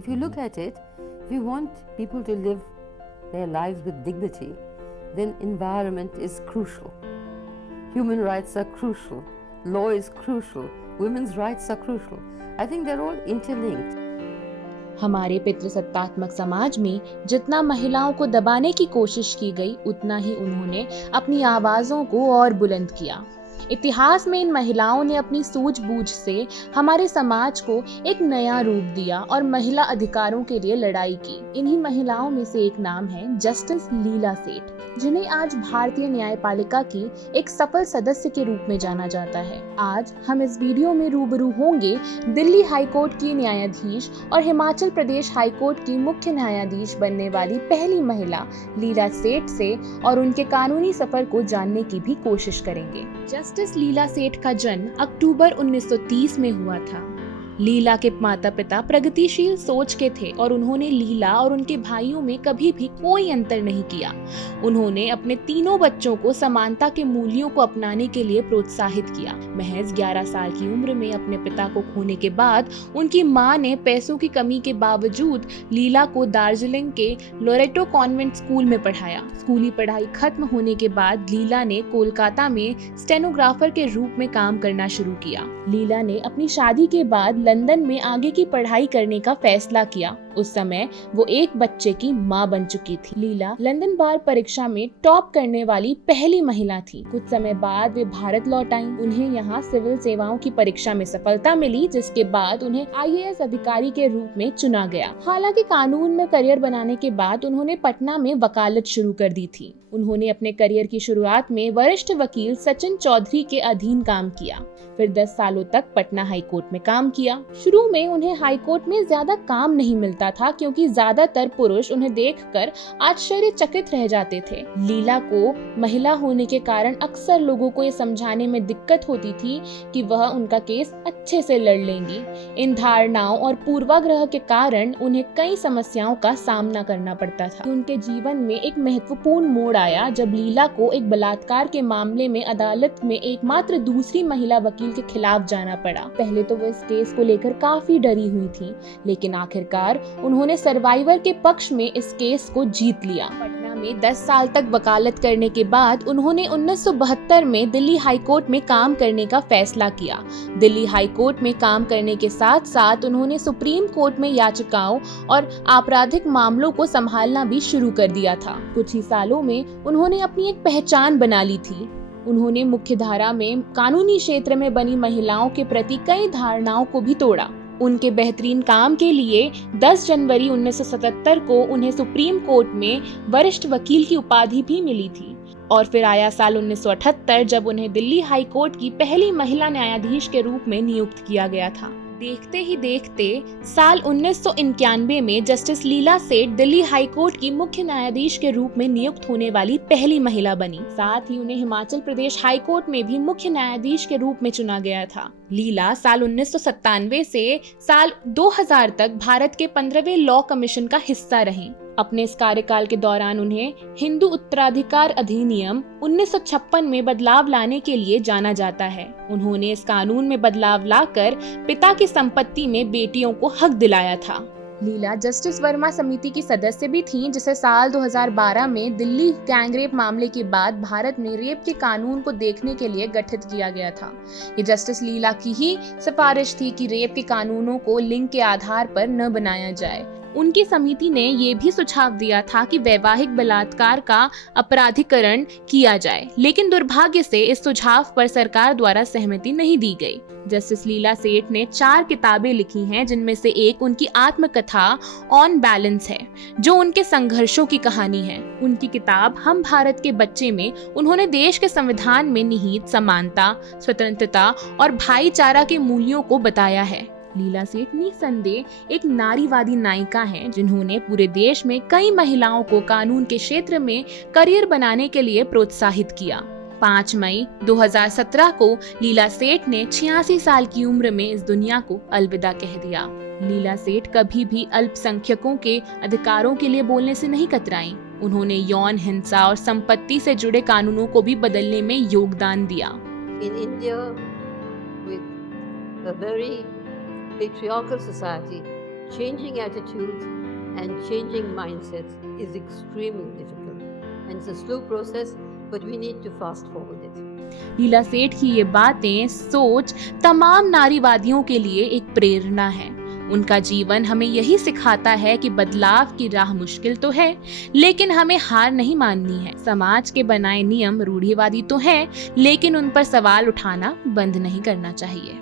if you look at it, if you want people to live their lives with dignity, then environment is crucial. Human rights are crucial. Law is crucial. Women's rights are crucial. I think they're all interlinked. हमारे पितृसत्तात्मक समाज में जितना महिलाओं को दबाने की कोशिश की गई, उतना ही उन्होंने अपनी आवाज़ों को और बुलंद किया। इतिहास में इन महिलाओं ने अपनी सूझबूझ से हमारे समाज को एक नया रूप दिया और महिला अधिकारों के लिए लड़ाई की। इन्हीं महिलाओं में से एक नाम है जस्टिस लीला सेठ, जिन्हें आज भारतीय न्यायपालिका की एक सफल सदस्य के रूप में जाना जाता है। आज हम इस वीडियो में रूबरू होंगे दिल्ली हाईकोर्ट की न्यायाधीश और हिमाचल प्रदेश हाईकोर्ट की मुख्य न्यायाधीश बनने वाली पहली महिला लीला सेठ से, और उनके कानूनी सफर को जानने की भी कोशिश करेंगे। जस्टिस लीला सेठ का जन्म अक्टूबर 1930 में हुआ था। लीला के माता पिता प्रगतिशील सोच के थे और उन्होंने लीला और उनके भाइयों में कभी भी कोई अंतर नहीं किया। उन्होंने अपने तीनों बच्चों को समानता के मूल्यों को अपनाने के लिए प्रोत्साहित किया। महज 11 साल की उम्र में अपने पिता को खोने के बाद उनकी मां ने पैसों की कमी के बावजूद लीला को दार्जिलिंग के लोरेटो कॉन्वेंट स्कूल में पढ़ाया। स्कूली पढ़ाई खत्म होने के बाद लीला ने कोलकाता में स्टेनोग्राफर के रूप में काम करना शुरू किया। लीला ने अपनी शादी के बाद लंदन में आगे की पढ़ाई करने का फैसला किया। उस समय वो एक बच्चे की मां बन चुकी थी। लीला लंदन बार परीक्षा में टॉप करने वाली पहली महिला थी। कुछ समय बाद वे भारत लौट आईं। उन्हें यहाँ सिविल सेवाओं की परीक्षा में सफलता मिली, जिसके बाद उन्हें IAS अधिकारी के रूप में चुना गया। हालांकि कानून में करियर बनाने के बाद उन्होंने पटना में वकालत शुरू कर दी थी। उन्होंने अपने करियर की शुरुआत में वरिष्ठ वकील सचिन चौधरी के अधीन काम किया, फिर 10 सालों तक पटना हाईकोर्ट में काम किया। शुरू में उन्हें हाईकोर्ट में ज्यादा काम नहीं मिलता था, क्योंकि ज्यादातर पुरुष उन्हें देखकर आश्चर्यचकित रह जाते थे। लीला को महिला होने के कारण अक्सर लोगों को ये समझाने में दिक्कत होती थी कि वह उनका केस अच्छे से लड़ लेंगी। इन धारणाओं और पूर्वाग्रह के कारण उन्हें कई समस्याओं का सामना करना पड़ता था। उनके जीवन में एक महत्वपूर्ण मोड़ आया जब लीला को एक बलात्कार के मामले में अदालत में एकमात्र दूसरी महिला वकील के खिलाफ जाना पड़ा। पहले तो वो इस केस को लेकर काफी डरी हुई थी, लेकिन आखिरकार उन्होंने सर्वाइवर के पक्ष में इस केस को जीत लिया। पटना में 10 साल तक वकालत करने के बाद उन्होंने 1972 में दिल्ली हाईकोर्ट में काम करने का फैसला किया। दिल्ली हाईकोर्ट में काम करने के साथ साथ उन्होंने सुप्रीम कोर्ट में याचिकाओं और आपराधिक मामलों को संभालना भी शुरू कर दिया था। कुछ ही सालों में उन्होंने अपनी एक पहचान बना ली थी। उन्होंने मुख्यधारा में कानूनी क्षेत्र में बनी महिलाओं के प्रति कई धारणाओं को भी तोड़ा। उनके बेहतरीन काम के लिए 10 जनवरी 1977 को उन्हें सुप्रीम कोर्ट में वरिष्ठ वकील की उपाधि भी मिली थी। और फिर आया साल 1978, जब उन्हें दिल्ली हाई कोर्ट की पहली महिला न्यायाधीश के रूप में नियुक्त किया गया था। देखते ही देखते साल 1991 में जस्टिस लीला सेठ दिल्ली हाई कोर्ट की मुख्य न्यायाधीश के रूप में नियुक्त होने वाली पहली महिला बनी। साथ ही उन्हें हिमाचल प्रदेश हाई कोर्ट में भी मुख्य न्यायाधीश के रूप में चुना गया था। लीला साल 1997 से साल 2000 तक भारत के 15वें लॉ कमीशन का हिस्सा रहीं। अपने इस कार्यकाल के दौरान उन्हें हिंदू उत्तराधिकार अधिनियम 1956 में बदलाव लाने के लिए जाना जाता है। उन्होंने इस कानून में बदलाव लाकर पिता की संपत्ति में बेटियों को हक दिलाया था। लीला जस्टिस वर्मा समिति की सदस्य भी थीं, जिसे साल 2012 में दिल्ली गैंगरेप मामले के बाद भारत में रेप के कानून को देखने के लिए गठित किया गया था। ये जस्टिस लीला की ही सिफारिश थी कि रेप के कानूनों को लिंग के आधार पर न बनाया जाए। उनकी समिति ने ये भी सुझाव दिया था कि वैवाहिक बलात्कार का अपराधीकरण किया जाए, लेकिन दुर्भाग्य से इस सुझाव पर सरकार द्वारा सहमति नहीं दी गई। जस्टिस लीला सेठ ने 4 किताबें लिखी हैं, जिनमें से एक उनकी आत्मकथा ऑन बैलेंस है, जो उनके संघर्षों की कहानी है। उनकी किताब हम भारत के बच्चे में उन्होंने देश के संविधान में निहित समानता, स्वतंत्रता और भाईचारा के मूल्यों को बताया है। लीला सेठ निसंदेह एक नारीवादी नायिका हैं, जिन्होंने पूरे देश में कई महिलाओं को कानून के क्षेत्र में करियर बनाने के लिए प्रोत्साहित किया। 5 मई 2017 को लीला सेठ ने 86 साल की उम्र में इस दुनिया को अलविदा कह दिया। लीला सेठ कभी भी अल्पसंख्यकों के अधिकारों के लिए बोलने से नहीं कतराईं। उन्होंने यौन हिंसा और संपत्ति से जुड़े कानूनों को भी बदलने में योगदान दिया। In India, with a very patriarchal society, changing attitudes and changing mindsets is extremely difficult. And it's a slow process, but we need to fast forward it. लीला सेठ की ये बातें, सोच तमाम नारीवादियों के लिए एक प्रेरणा है। उनका जीवन हमें यही सिखाता है कि बदलाव की राह मुश्किल तो है, लेकिन हमें हार नहीं माननी है। समाज के बनाए नियम रूढ़िवादी तो हैं, लेकिन उन पर सवाल उठाना बंद नहीं करना चाहिए।